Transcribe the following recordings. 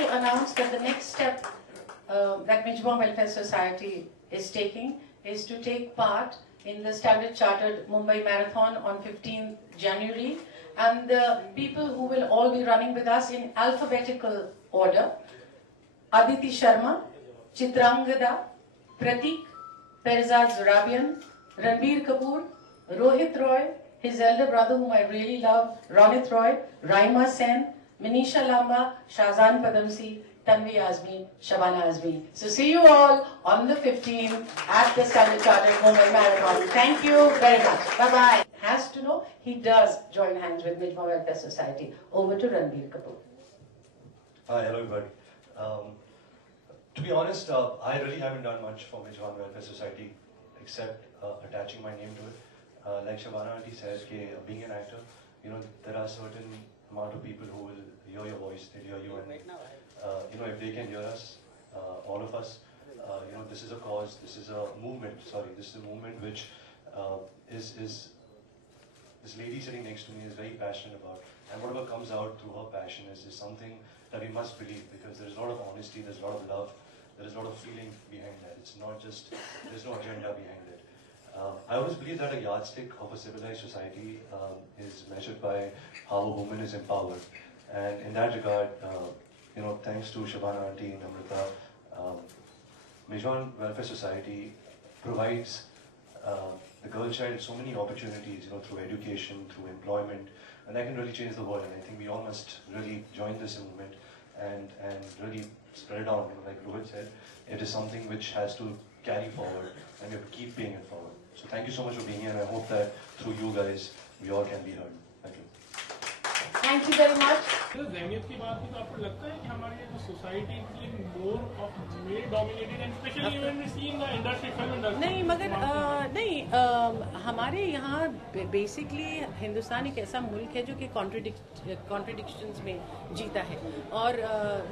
to announce that the next step that Mijma Welfare Society is taking is to take part in the Standard Chartered Mumbai Marathon on 15th January, and the people who will all be running with us in alphabetical order: Aditi Sharma, Chitrangada, Pratik, Perzad Zurabian, Ranbir Kapoor, Rohit Roy, his elder brother whom I really love, Ronit Roy, Raima Sen, Manisha Lamba, Shahzan Padamsi, Tanvi Azmi, Shabana Azmi. So see you all on the 15th at the Standard Chartered Mumbai Marathon. Thank you very much. Bye-bye. Has to know, he does join hands with Mijma Welfare Society. Over to Ranbir Kapoor. Hi, hello everybody. To be honest, I really haven't done much for Mijma Welfare Society except attaching my name to it. Like Shabana Aunty says, being an actor, there are certain amount of people who will hear your voice, they'll hear you, and if they can hear us, all of us, this is a cause, this is a movement, which this lady sitting next to me is very passionate about, and whatever comes out through her passion is something that we must believe, because there is a lot of honesty, there's a lot of love, there is a lot of feeling behind that. It's not just, there's no agenda behind it. I always believe that a yardstick of a civilized society is measured by how a woman is empowered. And in that regard, thanks to Shabana Aunty and Amrita, Mijma Welfare Society provides the girl child so many opportunities, through education, through employment, and that can really change the world. And I think we all must really join this movement and really spread it on. Like Rohit said, it is something which has to carry forward, and we have to keep paying it forward. So thank you so much for being here, and I hope that through you guys, we all can be heard. Thank you. Thank you very much. ज़हनियत की बात की तो आपको लगता है कि हमारी जो society more of male dominated and specially when we see in the industry film industry नहीं, मगर हमारे यहाँ बेसिकली हिंदुस्तान एक ऐसा मुल्क है जो कि कॉन्ट्रडिक्शंस में जीता है, और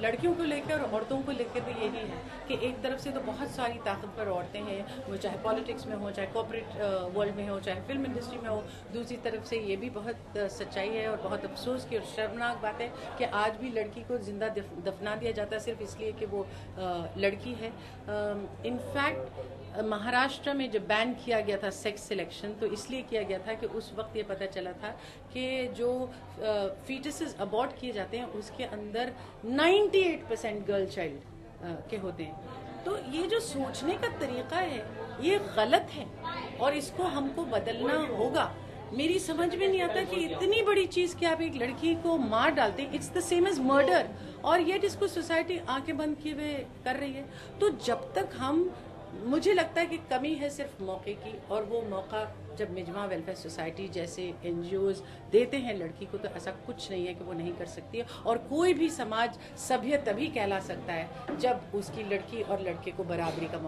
लड़कियों को लेकर और औरतों को लेकर भी यही है कि एक तरफ से तो बहुत सारी ताकतवर औरतें हैं, वो चाहे पॉलिटिक्स में हो, चाहे कॉर्पोरेट वर्ल्ड में हो, चाहे फिल्म इंडस्ट्री में हो। दूसरी तरफ से ये भी बहुत सच्चाई है और बहुत अफसोस की और शर्मनाक बात है कि आज भी लड़की को जिंदा दफना दिया जाता है सिर्फ इसलिए कि वो लड़की है। इनफैक्ट महाराष्ट्र में जब बैन किया गया था सेक्स सिलेक्शन, तो इसलिए किया गया था कि उस वक्त ये पता चला था कि जो फीटसेस अबॉर्ट किए जाते हैं उसके अंदर 98% गर्ल चाइल्ड के होते हैं। तो ये जो सोचने का तरीका है ये गलत है और इसको हमको बदलना होगा। मेरी समझ में नहीं आता कि इतनी बड़ी चीज कि आप एक लड़की को मार डालते हैं, it's the same as murder, और येट इसको सोसाइटी आंखें बंद किए हुए कर रही है। तो जब तक मुझे लगता है कि कमी है सिर्फ मौके की, और वो मौका जब मिजमा वेलफेयर सोसाइटी जैसे एनजीओज देते हैं लड़की को, तो ऐसा कुछ नहीं है कि वो नहीं कर सकती है। और कोई भी समाज सभ्य तभी कहला सकता है जब उसकी लड़की और लड़के को बराबरी का मौका